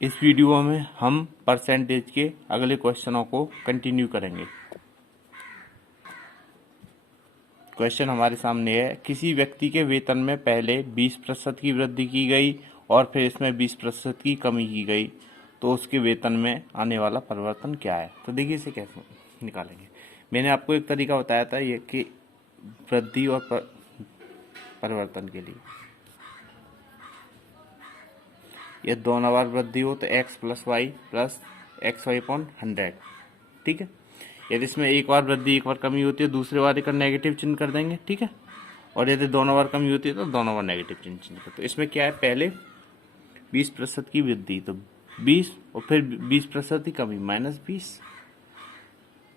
इस वीडियो में हम परसेंटेज के अगले क्वेश्चनों को कंटिन्यू करेंगे। क्वेश्चन हमारे सामने है, किसी व्यक्ति के वेतन में पहले 20% की वृद्धि की गई और फिर इसमें 20% की कमी की गई, तो उसके वेतन में आने वाला परिवर्तन क्या है। तो देखिए इसे कैसे निकालेंगे। मैंने आपको एक तरीका बताया था ये कि वृद्धि और परिवर्तन के लिए ये दोनों बार वृद्धि हो तो x plus y plus x y upon 100, ठीक है। यदि इसमें एक बार वृद्धि एक बार कमी होती है, दूसरे बार एक नेगेटिव चिन्ह कर देंगे, ठीक है। और यदि दोनों बार कमी होती है तो दोनों बार नेगेटिव चिन्ह करते। तो इसमें क्या है, पहले 20% की वृद्धि तो 20 और फिर 20% की कमी -20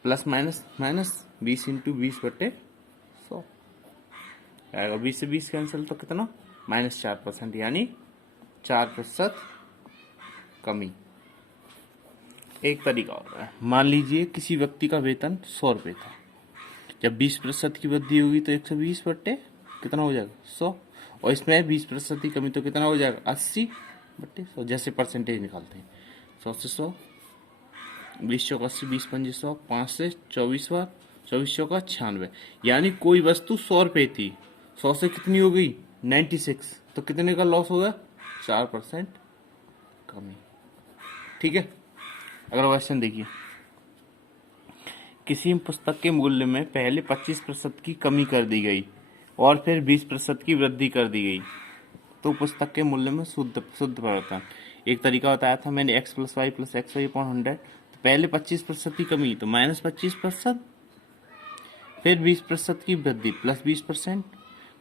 प्लस माइनस माइनस 20 इंटू 20/100 आएगा। 20 से 20 कैंसिल तो कितना, -4%, यानी 4% कमी। एक तरीका और है, मान लीजिए किसी व्यक्ति का वेतन 100 रुपये था। जब 20% की वृद्धि होगी तो 120 कितना हो जाएगा 100, और इसमें 20% की कमी तो कितना हो जाएगा 80/100। जैसे परसेंटेज निकालते हैं 100 से 100, 20 चौका 80, 20 पंजे 100, 5 से 24 बार, 24 चौका 96। यानी कोई वस्तु 100 रुपये थी, 100 से कितनी हो गई 96, तो कितने का लॉस होगा 4% कमी, ठीक है। अगला क्वेश्चन देखिए, किसी पुस्तक के मूल्य में पहले 25% की कमी कर दी गई और फिर 20% की वृद्धि कर दी गई, तो पुस्तक के मूल्य में शुद्ध परिवर्तन। एक तरीका बताया था मैंने, x plus y plus x y upon 100। तो पहले 25% की कमी तो -25%, फिर 20% की वृद्धि प्लस 20%,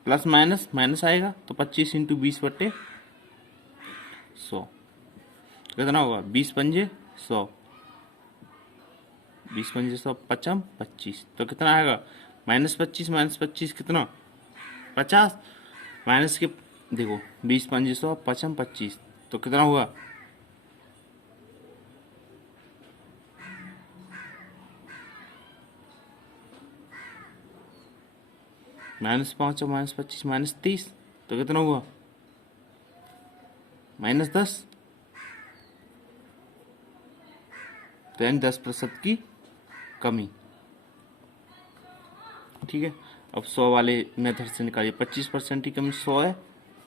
प्लस माइनस माइनस आएगा तो 25 इंटू 20/100 कितना होगा 20 पंजे 100, 20 पंजे 100, 5 25, तो कितना आएगा -25 कितना 50, माइनस के देखो 20 पंजे 100, 5 25, तो कितना हुआ -5 और -25 -30, तो कितना हुआ -10, तो यानी 10% की कमी, ठीक है। अब 100 वाले मेथड से निकालिए, 25% की कमी 100 है,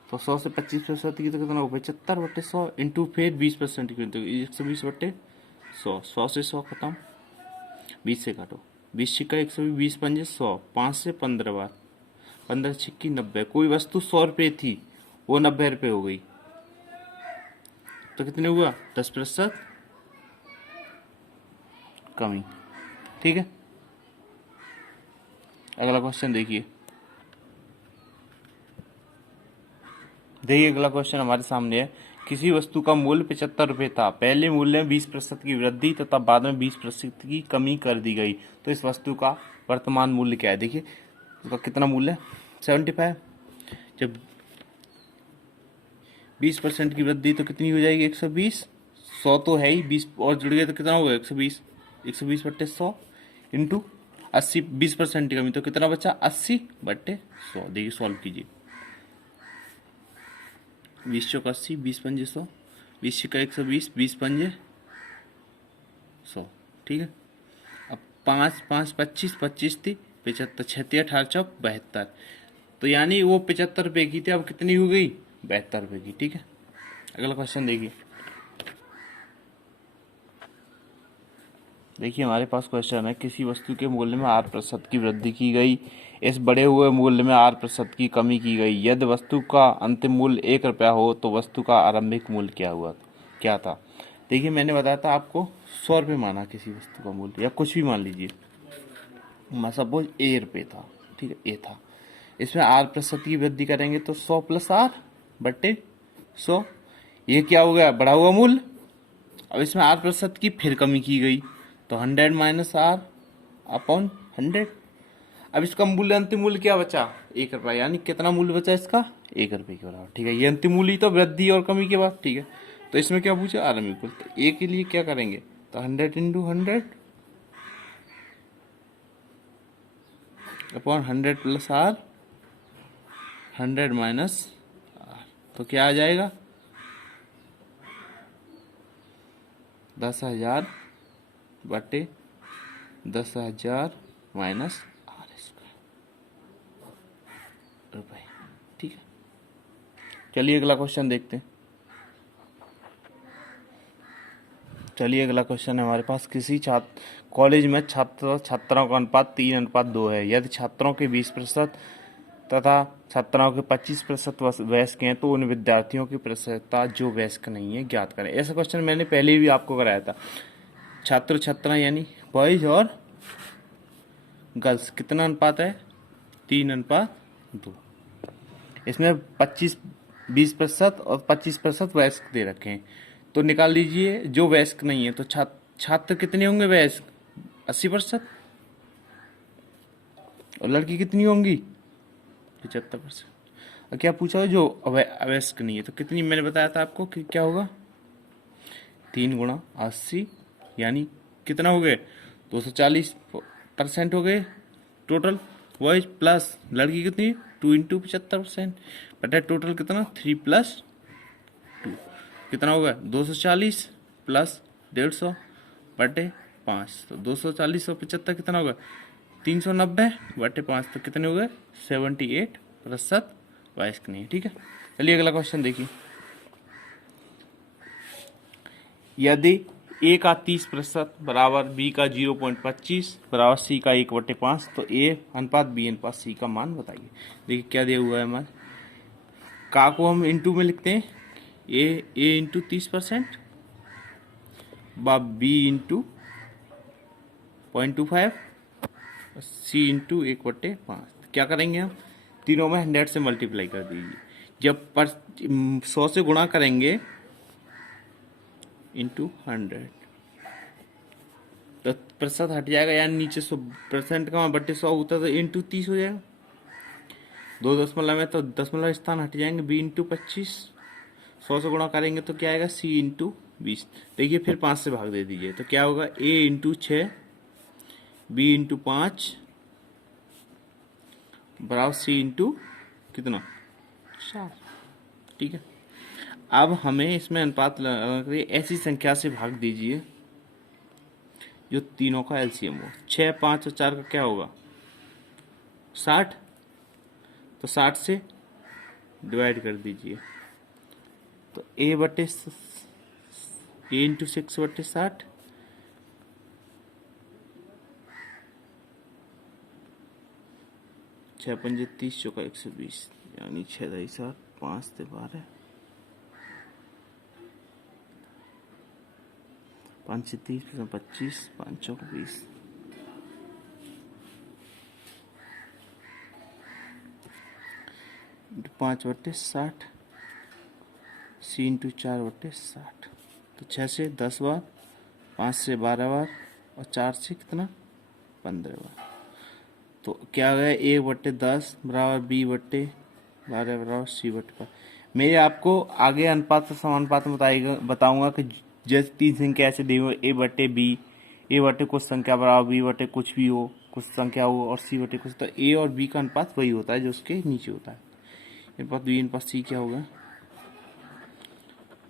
तो 100 से 25% की तो कितना हो 75/100 इंटू फिर 20% की तो 120/100, 100 से 100 खत्म, 20 से काटो, 20 छिक्का 120, 20 पंजे 100, 5 से 15 बार, 15 छिक्की 90। कोई वस्तु 100 रुपये थी, वो 90 रुपये हो गई, तो कितने हुआ 10% कमी, ठीक है। अगला क्वेश्चन देखिए अगला क्वेश्चन हमारे सामने है, किसी वस्तु का मूल्य 75 रुपये था, पहले मूल्य में 20% की वृद्धि तथा बाद में 20% की कमी कर दी गई, तो इस वस्तु का वर्तमान मूल्य क्या है। देखिए उसका कितना मूल्य है 75, जब 20% की वृद्धि तो कितनी हो जाएगी 120, 100 तो है ही, 20 और जुड़ गया तो कितना होगा 120, 120/100 इंटू 80, 20% की कमी तो कितना बचा 80/100। देखिए सॉल्व कीजिए, 20 चौका 80, 20 पंजे 100, 20 छिक्का 120, 20 पंजे 100, ठीक है। अब 5 5 25, 25 थी 75, 36 18 चौक 72, तो यानी वो 75 रुपये की थी, अब कितनी हो गई 72 रुपये की, ठीक है। अगला क्वेश्चन देखिए हमारे पास क्वेश्चन है, किसी वस्तु के मूल्य में 8% की वृद्धि की गई, इस बढ़े हुए मूल्य में 8% की कमी की गई। यदि वस्तु का अंतिम मूल्य 1 रुपया हो तो वस्तु का आरंभिक मूल्य क्या था। देखिए मैंने बताया था आपको 100 रुपये माना किसी वस्तु का मूल्य, या कुछ भी मान लीजिए, मैं सपोज ए रुपये था, ठीक है, ए था। इसमें 8% की वृद्धि करेंगे तो 100 प्लस R/100, ये क्या हो गया बढ़ा हुआ मूल्य। अब इसमें 8% की फिर कमी की गई तो 100 माइनस R/100। अब इसका मूल्य अंतिम मूल्य क्या बचा 1 रुपया, यानी कितना मूल्य बचा इसका 1 रुपये के बराबर, ठीक है। ये अंतिम मूल्य तो वृद्धि और कमी के बाद, ठीक है। तो इसमें क्या पूछा आरंभिक मूल्य, तो ए के लिए क्या करेंगे तो 100 into 100 upon 100 plus R, 100 minus R, तो क्या आ जाएगा 10,000 बटे 10,000 माइनस R² रुपये। ठीक है, चलिए अगला क्वेश्चन देखते हैं। चलिए अगला क्वेश्चन है हमारे पास, किसी छात्र कॉलेज में छात्रों का अनुपात 3:2 है। यदि छात्रों के 20% तथा छात्राओं के 25% वयस्क हैं तो उन विद्यार्थियों की प्रतिशतता जो वयस्क नहीं है ज्ञात करें। ऐसा क्वेश्चन मैंने पहले भी आपको कराया था। छात्र छात्रा यानी बॉयज और गर्ल्स कितना अनुपात है? 3:2। इसमें 20% और 25% वयस्क दे रखे हैं, तो निकाल लीजिए जो वयस्क नहीं है। तो छात्र कितने होंगे वयस्क? 80%। और लड़की कितनी होंगी? 75%। और क्या पूछा है? जो अवयस्क नहीं है, तो कितनी मैंने बताया था आपको कि क्या होगा? 3 गुणा 80 यानी कितना हो गए? 240% हो गए टोटल वॉइस, प्लस लड़की कितनी? 2 इंटू 75% बटा टोटल कितना? 3 प्लस 2 कितना होगा? 240 प्लस 150 बटे 5, तो 240 और 75 कितना होगा? 390 बटे 5, तो कितने हो गए? 78% वयस्क नहीं है। ठीक है, चलिए अगला क्वेश्चन देखिए। यदि ए का 30% बराबर बी का 0.25 बराबर सी का 1/5, तो ए अनुपात बी अनुपात सी का मान बताइए। देखिए क्या दिया हुआ है हमारे, का को हम इंटू में लिखते हैं, ए इंटू 30% बा बी इंटू 0.25 सी इंटू 1/5। क्या करेंगे हम? तीनों में 100 से मल्टीप्लाई कर दीजिए। जब 100 से गुणा करेंगे इंटू 100 तो प्रतिशत हट जाएगा, यानी नीचे 100% का बटे 100 होता तो इंटू 30 हो जाएगा। 2 दशमलव में तो दशमलव स्थान हट जाएंगे। बी इंटू 25 100 से गुणा करेंगे तो क्या आएगा? सी इंटू 20। देखिए फिर 5 से भाग दे दीजिए तो क्या होगा? ए इंटू 6 बी इंटू 5 बराबर सी इंटू कितना? 4। ठीक है, अब हमें इसमें अनुपात लगाना है, ऐसी संख्या से भाग दीजिए जो तीनों का एलसीएम हो। 6, 5 और 4 का क्या होगा? 60। तो 60 से डिवाइड कर दीजिए तो ए इंटू 6 बटे 60 6 पंजे 30 चौका 120 यानी 6 दही 7 5 से 12 5 से 30 25 5 चौक 20 5/60 सी इंटू 4/60। तो 6 से 10 बार, 5 से 12 बार और 4 से कितना? 15 बार। तो क्या हो गया? 1/10 बराबर B/12 बराबर C/5। मैं आपको आगे अनुपात से समानुपात में बताऊंगा कि जैसे 3 संख्या ऐसे दी हुई A/B, A/ कुछ संख्या बराबर B/ कुछ भी हो, कुछ संख्या हो, और C/ कुछ, तो A और B का अनुपात वही होता है जो उसके नीचे होता है। अनुपात B अनुपात C क्या होगा?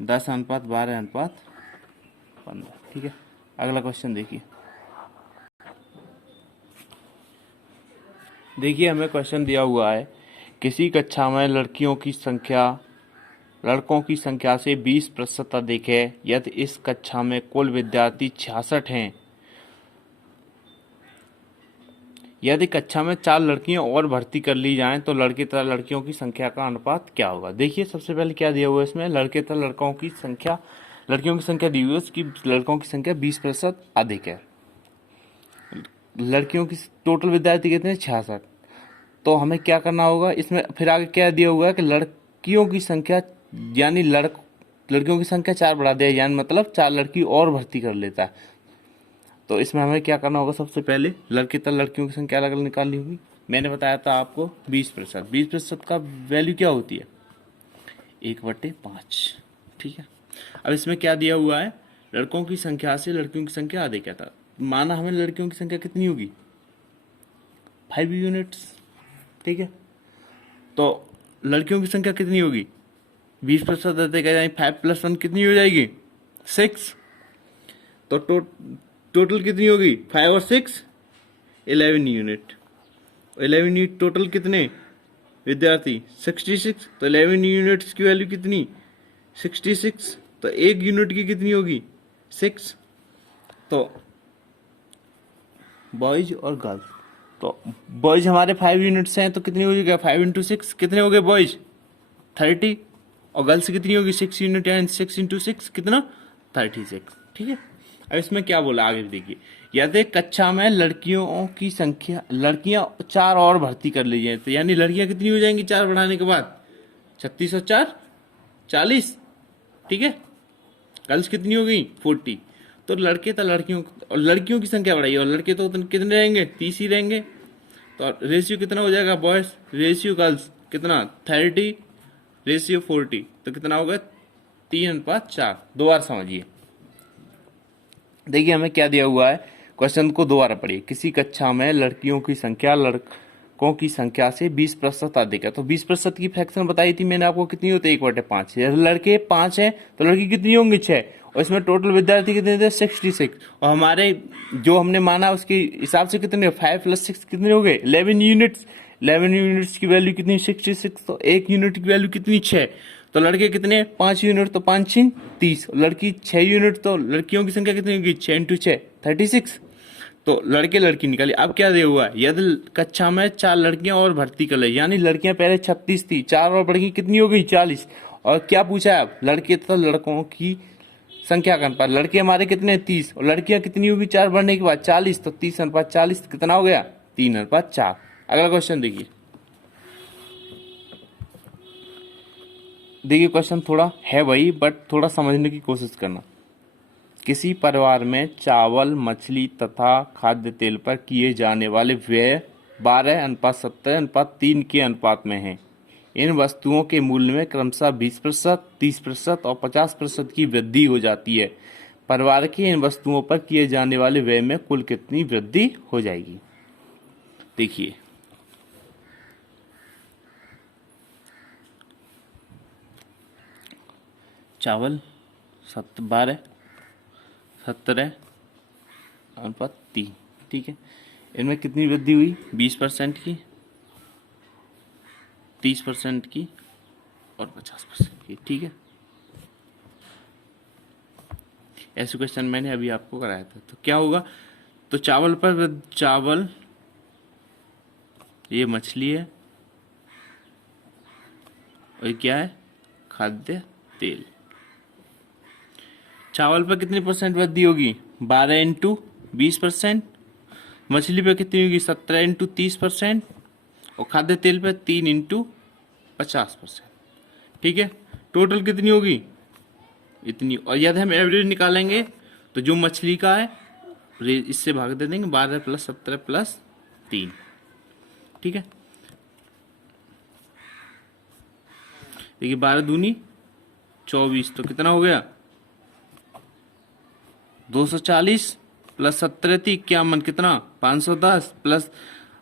10:12:15। ठीक है, अगला क्वेश्चन देखिए। देखिए हमें क्वेश्चन दिया हुआ है, किसी कक्षा में लड़कों की संख्या से 20% अधिक है। यदि इस कक्षा में कुल विद्यार्थी 66 हैं, यदि कक्षा में 4 लड़कियां और भर्ती कर ली जाएं तो लड़के तथा लड़कियों की संख्या का अनुपात क्या होगा? देखिए सबसे पहले क्या दिया हुआ है इसमें, लड़के तथा लड़कियों की संख्या दी हुई है, उसकी लड़कों की संख्या 20% अधिक है। लड़कियों की टोटल विद्यार्थी कितने हैं? 66। तो हमें क्या करना होगा इसमें, फिर आगे क्या दिया हुआ है कि लड़कियों की संख्या यानी लड़कियों की संख्या 4 बढ़ा दिया, यानी मतलब 4 लड़की और भर्ती कर लेता है। तो इसमें हमें क्या करना होगा? सबसे पहले लड़के तथा लड़कियों की संख्या अलग अलग निकालनी होगी। मैंने बताया था आपको 20%। 20% का वैल्यू क्या होती है? 1/5। ठीक है, अब इसमें क्या दिया हुआ है? लड़कों की संख्या से लड़कियों की संख्या अधिक है। माना हमें लड़कियों की संख्या कितनी होगी? 5 यूनिट्स। ठीक है, तो लड़कियों की संख्या कितनी होगी? 20% अधिक है, यानी 5 + 1 कितनी हो जाएगी? 6। तो टोटल कितनी होगी 5 और 6 11 यूनिट। 11 यूनिट टोटल कितने विद्यार्थी 66, तो 11 यूनिट्स की वैल्यू कितनी 66, तो एक यूनिट की कितनी होगी 6। तो बॉयज और गर्ल्स, तो बॉयज हमारे 5 यूनिट्स हैं तो कितनी हो जाएगा 5 इंटू 6 कितने हो गए बॉयज 30, और गर्ल्स कितनी होगी 6 यूनिट यानी 6 इंटू 6 कितना 36। ठीक है, अब इसमें क्या बोला आगे देखिए, यदि कक्षा में लड़कियों की संख्या लड़कियां 4 और भर्ती कर ली जाए तो यानी लड़कियां कितनी हो जाएंगी 4 बढ़ाने के बाद 36 और 4 40। ठीक है, गर्ल्स कितनी हो गई 40, तो लड़के तो लड़कियों की संख्या बढ़ाई और लड़के तो कितने रहेंगे 30 ही रहेंगे। तो रेशियो कितना हो जाएगा बॉयज रेशियो गर्ल्स कितना 30 रेशियो 40, तो कितना होगा 3:4। दोबारा समझिए, देखिए हमें क्या दिया हुआ है, क्वेश्चन को दोबारा पढ़िए। किसी कक्षा में लड़कियों की संख्या लड़कों की संख्या से 20% अधिक है, तो 20% की फ्रैक्शन बताई थी मैंने आपको कितनी होती है 1/5। लड़के 5 है तो लड़की कितनी होंगी 6, और इसमें टोटल विद्यार्थी कितने थे 66, और हमारे जो हमने माना उसके हिसाब से कितने 5 + 6 कितने हो गए 11 यूनिट्स। 11 यूनिट्स की वैल्यू कितनी 66, तो एक यूनिट की वैल्यू कितनी 6, तो लड़के कितने 5 यूनिट तो 5 6 30, लड़की 6 यूनिट तो लड़कियों की संख्या कितनी होगी 6 इंटू 6 36। तो लड़के लड़की निकाली। अब क्या दिया हुआ है, यदि कक्षा में 4 लड़कियां और भर्ती कर ले, यानी लड़कियां पहले 36 थी 4 और बढ़ गई कितनी हो गई 40, और क्या पूछा है अब लड़के तथा लड़कों की संख्या का अनुपात। लड़के हमारे कितने 30 और लड़कियां कितनी होगी 4 बढ़ने के बाद 40, तो 30:40 कितना हो गया 3:4। अगला क्वेश्चन देखिए, क्वेश्चन थोड़ा है वही बट थोड़ा समझने की कोशिश करना। किसी परिवार में चावल मछली तथा खाद्य तेल पर किए जाने वाले व्यय 12:70:3 के अनुपात में हैं। इन वस्तुओं के मूल्य में क्रमशः 20%, 30% और 50% की वृद्धि हो जाती है। परिवार की इन वस्तुओं पर किए जाने वाले व्यय में कुल कितनी वृद्धि हो जाएगी। देखिए, चावल 12:70:3, ठीक है, इनमें कितनी वृद्धि हुई 20% की, 30% की और 50% की। ठीक है, ऐसे क्वेश्चन मैंने अभी आपको कराया था। तो क्या होगा, तो चावल ये मछली है और ये क्या है खाद्य तेल। चावल पर कितनी परसेंट वृद्धि होगी 12 इंटू 20%, मछली पर कितनी होगी 17 इंटू 30%, और खाद्य तेल पर 3 इंटू 50%। ठीक है, टोटल कितनी होगी इतनी। और यदि हम एवरेज निकालेंगे तो जो मछली का है इससे भाग दे देंगे 12 + 17 + 3। ठीक है, देखिए 12 दूनी 24, तो कितना हो गया 240 + 17 थी 51 कितना 510 +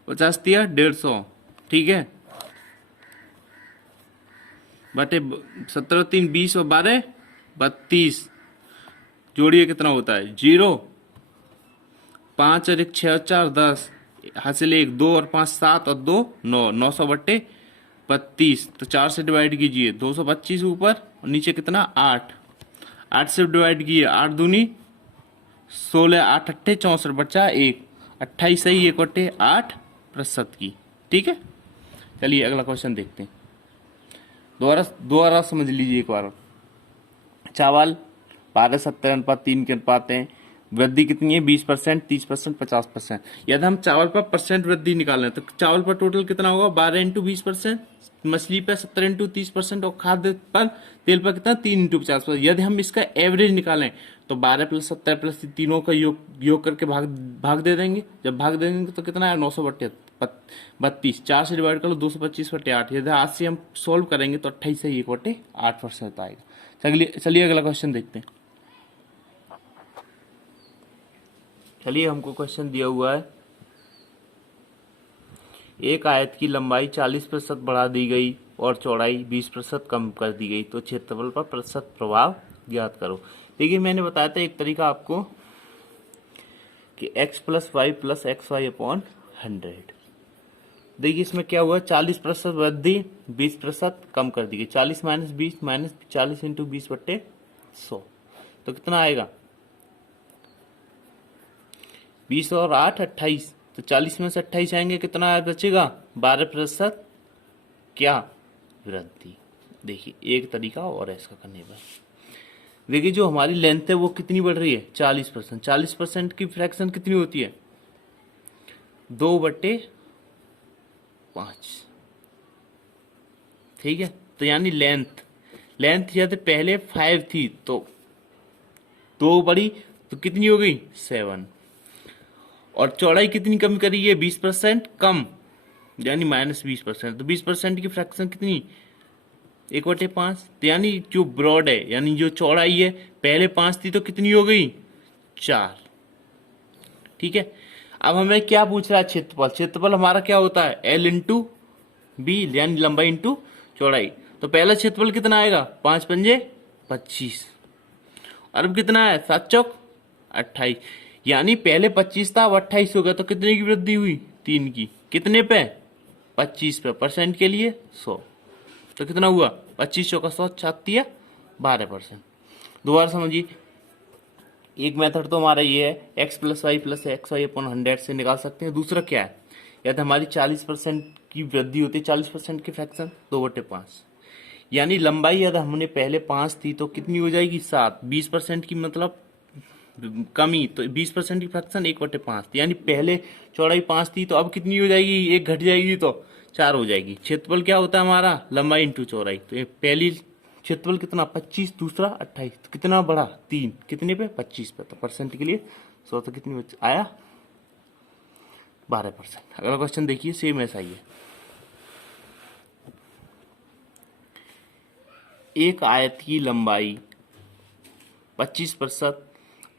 50 दिया 150। ठीक है, बटे 17 3 20 और 12 32, जोड़िए कितना होता है 0, 5 और 1 6 और 4 10, हासिल 1 2 और 5 7 और 2 9, 900/32। तो 4 से डिवाइड कीजिए 225 ऊपर और नीचे कितना 8, 8 से डिवाइड कीजिए 8 दूनी 16, 8 8 64 बचा 1, 28 सही 1/8% की। ठीक है, चलिए अगला क्वेश्चन देखते हैं। दोबारा समझ लीजिए एक बार। चावल 12:70:3 के अनुपात है, वृद्धि कितनी है 20%, 30%, 50%। यदि हम चावल पर परसेंट वृद्धि निकालें तो चावल पर टोटल कितना होगा 12 इंटू 20%, मछली पर 17 इंटू 30% और खाद्य पर तेल पर कितना 3 इंटू 50%। यदि हम इसका एवरेज निकालें तो 12 + 17 + तीनों का योग करके भाग दे देंगे। जब भाग दे देंगे तो कितना है 900/32, 4 से डिवाइड कर लो 225/8। यदि आज से हम सोल्व करेंगे तो 28 से 1/8% आएगा। चलिए अगला क्वेश्चन देखते हैं। चलिए, हमको क्वेश्चन दिया हुआ है, एक आयत की लंबाई 40% बढ़ा दी गई और चौड़ाई 20% कम कर दी गई, तो क्षेत्रफल पर प्रतिशत प्रभाव ज्ञात करो। देखिए, मैंने बताया था एक तरीका आपको कि x plus y plus x y upon 100। देखिए इसमें क्या हुआ, 40% वृद्धि 20% कम कर दी गई। 40 माइनस 20 माइनस 40 इंटू 20/100, तो कितना आएगा 20 और 8 28, तो 40 में से 28 आएंगे, कितना बचेगा 12% क्या वृद्धि। देखिए एक तरीका और है इसका करने का। देखिए जो हमारी लेंथ है वो कितनी बढ़ रही है 40%। 40% की फ्रैक्शन कितनी होती है 2/5। ठीक है, तो यानी लेंथ यदि पहले 5 थी तो 2 बढ़ी तो कितनी हो गई 7, और चौड़ाई कितनी कम करी है 20% कम, यानी -20%। तो 20% की फ्रैक्शन कितनी 1/5, तो यानी जो ब्रॉड है यानी जो चौड़ाई है पहले 5 थी तो कितनी हो गई 4। ठीक है, अब हमें क्या पूछ रहा है क्षेत्रफल। क्षेत्रफल हमारा क्या होता है L इंटू बी, यानी लंबाई इंटू चौड़ाई। तो पहला क्षेत्रफल कितना आएगा 5 पंजे 25, और अब कितना है 7 चौक 28, यानी पहले 25 था अब 28 हो गया, तो कितने की वृद्धि हुई 3 की। कितने पे 25 पे, परसेंट के लिए 100, तो कितना हुआ 25 चौका 100 छाती 12%। दोबारा समझिए, एक मेथड तो हमारा ये है x प्लस वाई अपॉन 100 से निकाल सकते हैं। दूसरा क्या है, यदि हमारी 40% की वृद्धि होती है 40% की फ्रैक्शन 2/5, यानी लंबाई यदि हमने पहले 5 थी तो कितनी हो जाएगी 7। 20% की मतलब कमी, तो 20% की फ्रैक्शन 1/5, यानी पहले चौड़ाई 5 थी तो अब कितनी हो जाएगी 1 घट जाएगी तो 4 हो जाएगी। क्षेत्रफल क्या होता है हमारा लंबाई इंटू चौड़ाई। तो ये पहली क्षेत्रफल कितना 25, दूसरा 28, तो कितना बढ़ा 3, कितने पे 25 पे, तो परसेंट के लिए 100, तो कितनी आया 12%। अगला क्वेश्चन देखिए सेम ऐसा ही है। एक आयत की लंबाई 25%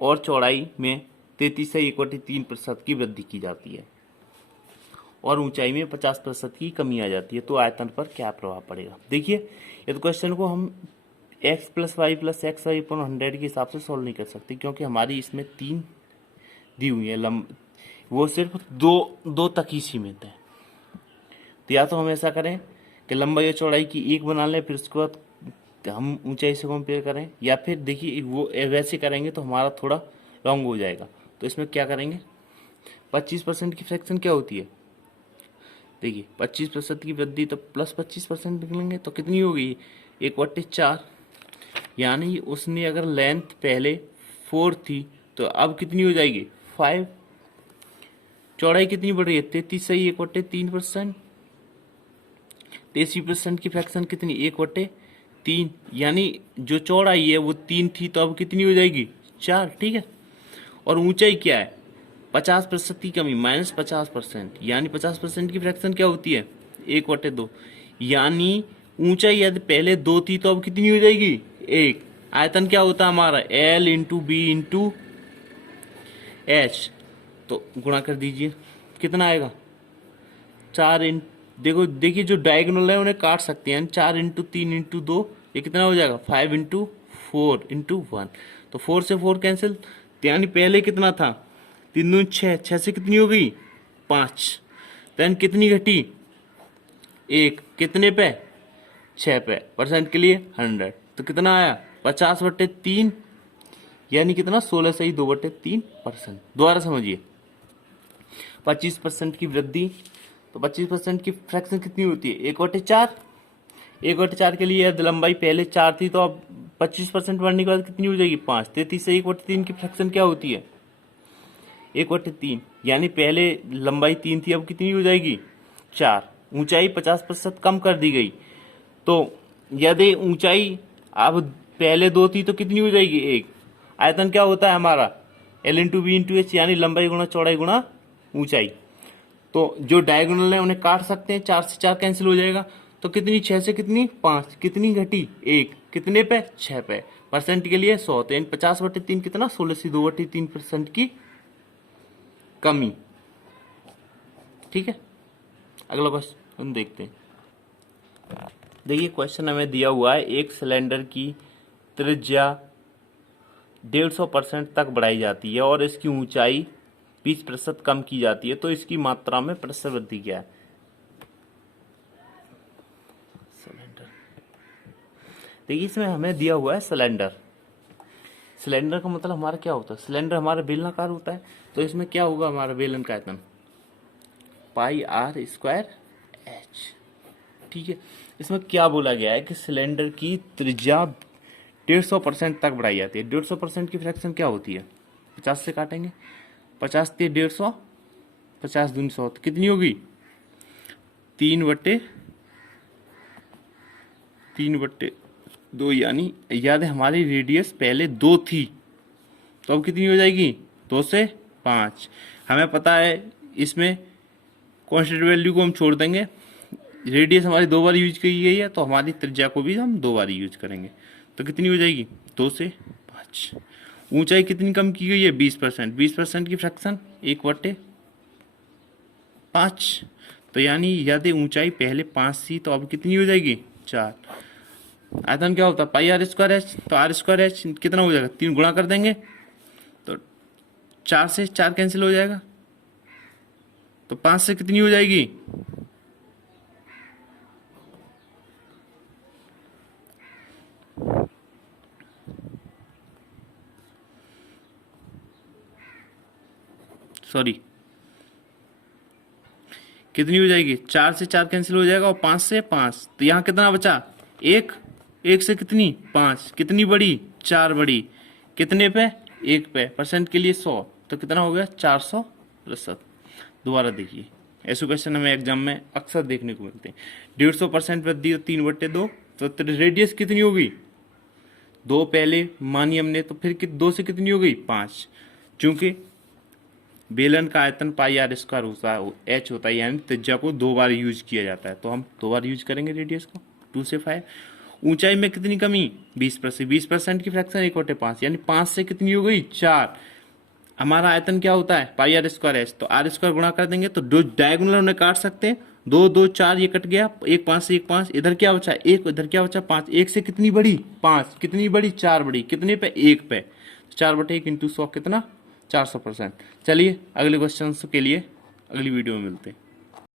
और चौड़ाई में 33 से 1/3% की वृद्धि की जाती है और ऊंचाई में 50% की कमी आ जाती है, तो आयतन पर क्या प्रभाव पड़ेगा। देखिए इस क्वेश्चन को हम x plus y plus x y upon 100 के हिसाब से सॉल्व नहीं कर सकते, क्योंकि हमारी इसमें 3 दी हुई है, वो सिर्फ दो तक ही सीमित है। तो या तो हम ऐसा करें कि लंबाई और चौड़ाई की 1 बना लें, फिर उसके बाद हम ऊंचाई से कंपेयर करें, या फिर देखिए वो वैसे करेंगे तो हमारा थोड़ा रॉन्ग हो जाएगा। तो इसमें क्या करेंगे 25% की फ्रैक्शन क्या होती है, देखिए 25% की वृद्धि तो प्लस 25% निकलेंगे, तो कितनी हो गई 1/4, यानी उसने अगर लेंथ पहले 4 थी तो अब कितनी हो जाएगी 5। चौड़ाई कितनी बढ़ रही है 33 से 1/3%, 33% की फ्रैक्शन कितनी 1/3, यानी जो चौड़ाई है वो 3 थी तो अब कितनी हो जाएगी 4। ठीक है, और ऊंचाई क्या है 50% की कमी -50%, यानी 50% की फ्रैक्शन क्या होती है 1/2, यानी ऊंचाई यदि पहले 2 थी तो अब कितनी हो जाएगी 1। आयतन क्या होता है हमारा L into B into H, तो गुणा कर दीजिए कितना आएगा 4 देखिए जो डायगोनल है उन्हें काट सकते हैं, 4 इंटू 3 इंटू 2, ये कितना हो जाएगा 5 इंटू 4 इंटू 1, तो 4 से 4 कैंसिल, यानी पहले कितना था 3 दूनी 6, 6 से कितनी हो गई 5, देन कितनी घटी 1, कितने पे 6 पे, परसेंट के लिए 100, तो कितना आया 50/3, यानी कितना 16 से ही 2/3%। दोबारा समझिए 25% की वृद्धि, तो 25% की फ्रैक्शन कितनी होती है 1/4। 1/4 के लिए यदि लंबाई पहले 4 थी तो अब 25% बढ़ने के बाद कितनी हो जाएगी 5। 33 से 1/3 की फ्रैक्शन क्या होती है 1/3, यानी पहले लंबाई 3 थी अब कितनी हो जाएगी 4। ऊंचाई 50% कम कर दी गई, तो यदि ऊंचाई अब पहले 2 थी तो कितनी हो जाएगी 1। आयतन क्या होता है हमारा L into B into H, यानी लंबाई गुणा चौड़ाई गुणा ऊंचाई। तो जो डायगोनल है उन्हें काट सकते हैं, 4 से 4 कैंसिल हो जाएगा, तो कितनी 6 से कितनी 5, कितनी घटी 1, कितने पे 6 पे, परसेंट के लिए 100, तो 50/3 कितना 16 से 2/3% की कमी। ठीक है, अगला क्वेश्चन देखते हैं। देखिए क्वेश्चन हमें दिया हुआ है एक सिलेंडर की त्रिज्या 150% तक बढ़ाई जाती है और इसकी ऊंचाई 20% कम की जाती है, तो इसकी मात्रा में प्रतिशत वृद्धि क्या है? सिलेंडर, देखिए इसमें हमें दिया हुआ है सिलेंडर। सिलेंडर का मतलब हमारा क्या होता है? सिलेंडर हमारा बेलनाकार होता है, तो इसमें क्या होगा हमारा बेलन का आयतन? पाई आर स्क्वायर एच। ठीक है, इसमें क्या बोला गया है कि सिलेंडर की त्रिज्या 150% तक बढ़ाई जाती है। 150% की फ्रैक्शन क्या होती है? 50 से काटेंगे, 50 × 150, 50 दूनी 100, तो कितनी होगी? 3/2, यानी याद है हमारी रेडियस पहले 2 थी, तो अब कितनी हो जाएगी? 2 से 5। हमें पता है इसमें कांस्टेंट वैल्यू को हम छोड़ देंगे, रेडियस हमारी 2 बार यूज की गई है, तो हमारी त्रिज्या को भी हम 2 बार यूज करेंगे, तो कितनी हो जाएगी? 2 से 5। ऊंचाई कितनी कम की गई है? 20%। 20% की फ्रैक्शन 1/5, तो यानी यदि ऊंचाई पहले 5 थी तो अब कितनी हो जाएगी? 4। आयतन क्या होता है? पाई आर स्क्वायर एच, तो आर स्क्वायर एच कितना हो जाएगा? 3 गुणा कर देंगे तो 4 से 4 कैंसिल हो जाएगा, तो 5 से कितनी हो जाएगी? सॉरी, कितनी हो जाएगी? 4 से 4 कैंसिल हो जाएगा और 5 से 5, तो यहाँ कितना बचा? 1। 1 से कितनी? 5। कितनी बड़ी? 4 बड़ी। कितने पे? 1 पे। परसेंट के लिए 100, तो कितना हो गया? 400%। दोबारा देखिए, ऐसे क्वेश्चन हमें एग्जाम में अक्सर देखने को मिलते हैं। 150% वृद्धि तो 3/2, तो रेडियस कितनी होगी? 2 पहले मानी हमने, तो फिर 2 से कितनी हो गई? 5। चूंकि बेलन का आयतन पाई आर स्क्वायर होता है, एच होता है, यानी त्रिज्या को 2 बार यूज किया जाता है, तो हम 2 बार यूज करेंगे रेडियस को, 2 से 5। ऊंचाई में कितनी कमी? 20%। 20% की फ्रैक्शन 1/5, यानी 5 से कितनी हो गई? 4। हमारा आयतन क्या होता है? पाई आर स्क्वायर एच, तो आर स्क्वायर गुणा कर देंगे तो दो डायगोनल उन्हें काट सकते हैं, 2 2 4, ये कट गया, 1 5 से 1 5, इधर क्या बचा? 1, इधर क्या बचा? 5। 1 से कितनी बड़ी? 5। कितनी बड़ी? 4 बड़ी। कितने पे? 1 पे। 4/1 × 100 कितना? 400%। चलिए अगले क्वेश्चन के लिए अगली वीडियो में मिलते हैं।